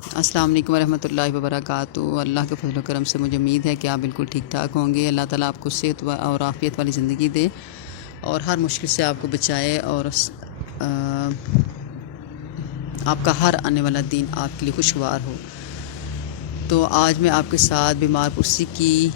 السلام علیکم ورحمۃ اللہ وبرکاتہ۔ اللہ کے فضل و کرم سے مجھے امید ہے کہ آپ بالکل ٹھیک ٹھاک ہوں گے۔ اللہ تعالیٰ آپ کو صحت اور عافیت والی زندگی دے اور ہر مشکل سے آپ کو بچائے، اور آپ کا ہر آنے والا دن آپ کے لیے خوشگوار ہو۔ تو آج میں آپ کے ساتھ بیمار پرسی کی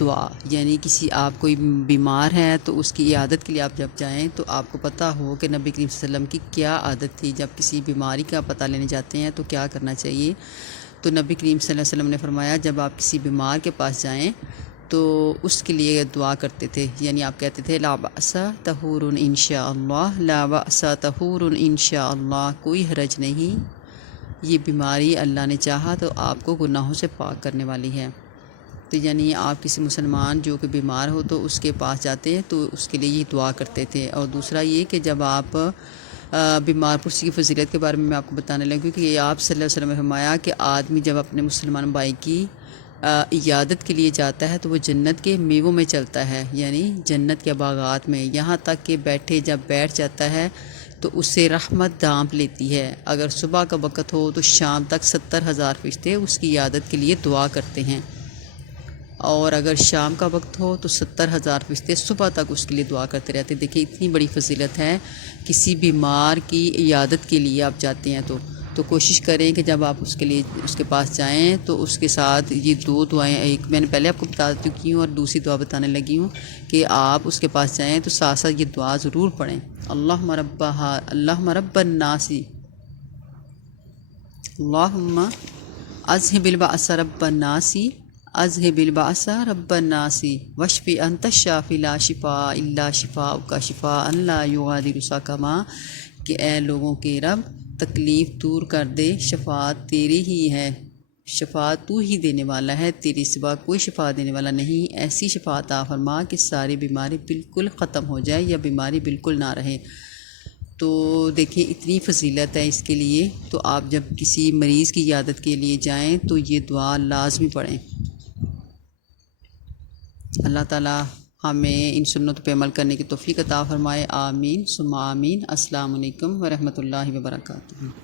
دعا، یعنی آپ کوئی بیمار ہے تو اس کی عیادت کے لیے آپ جب جائیں تو آپ کو پتہ ہو کہ نبی کریم صلی اللہ علیہ وسلم کی کیا عادت تھی جب کسی بیماری کا پتہ لینے جاتے ہیں تو کیا کرنا چاہیے۔ تو نبی کریم صلی اللہ علیہ وسلم نے فرمایا جب آپ کسی بیمار کے پاس جائیں تو اس کے لیے دعا کرتے تھے، یعنی آپ کہتے تھے لا بأس طہور انشاء اللہ، لا بأس طہور انشاء اللہ، کوئی حرج نہیں، یہ بیماری اللہ نے چاہا تو آپ کو گناہوں سے پاک کرنے والی ہے۔ تو یعنی آپ کسی مسلمان جو کہ بیمار ہو تو اس کے پاس جاتے ہیں تو اس کے لیے یہ دعا کرتے تھے۔ اور دوسرا یہ کہ جب آپ بیمار پرسی کی فضیلت کے بارے میں آپ کو بتانے لگوں کہ یہ آپ صلی اللہ علیہ وسلم نے فرمایا کہ آدمی جب اپنے مسلمان بھائی کی عیادت کے لیے جاتا ہے تو وہ جنت کے میووں میں چلتا ہے، یعنی جنت کے باغات میں، یہاں تک کہ جب بیٹھ جاتا ہے تو اس سے رحمت ڈھانپ لیتی ہے۔ اگر صبح کا وقت ہو تو شام تک 70,000 فرشتے اس کی عیادت کے لیے دعا کرتے ہیں، اور اگر شام کا وقت ہو تو 70,000 فرشتے صبح تک اس کے لیے دعا کرتے رہتے ہیں۔ دیکھیں اتنی بڑی فضیلت ہے کسی بیمار کی عیادت کے لیے آپ جاتے ہیں تو کوشش کریں کہ جب آپ اس کے پاس جائیں تو اس کے ساتھ یہ دو دعائیں، ایک میں نے پہلے آپ کو بتا چکی ہوں اور دوسری دعا بتانے لگی ہوں کہ آپ اس کے پاس جائیں تو ساتھ ساتھ یہ دعا ضرور پڑھیں، اللہم رب الناس، اللہم اذہب البأس رب الناس، اذہب البأس رب الناس واشف انت الشافی لا شفاء الا شفاؤک شفاء لا یغادر سقما، کہ اے لوگوں کے رب تکلیف دور کر دے، شفاعت تیری ہی ہے، شفاعت تو ہی دینے والا ہے، تیری سوا کوئی شفا دینے والا نہیں، ایسی شفا عطا فرما کہ ساری بیماری بالکل ختم ہو جائے یا بیماری بالکل نہ رہے۔ تو دیکھیں اتنی فضیلت ہے اس کے لیے، تو آپ جب کسی مریض کی عیادت کے لیے جائیں تو یہ دعا لازمی پڑھیں۔ اللہ تعالیٰ ہمیں ان سنتوں پہ عمل کرنے کی توفیق عطا فرمائے، آمین ثم آمین۔ السلام علیکم ورحمۃ اللہ وبرکاتہ۔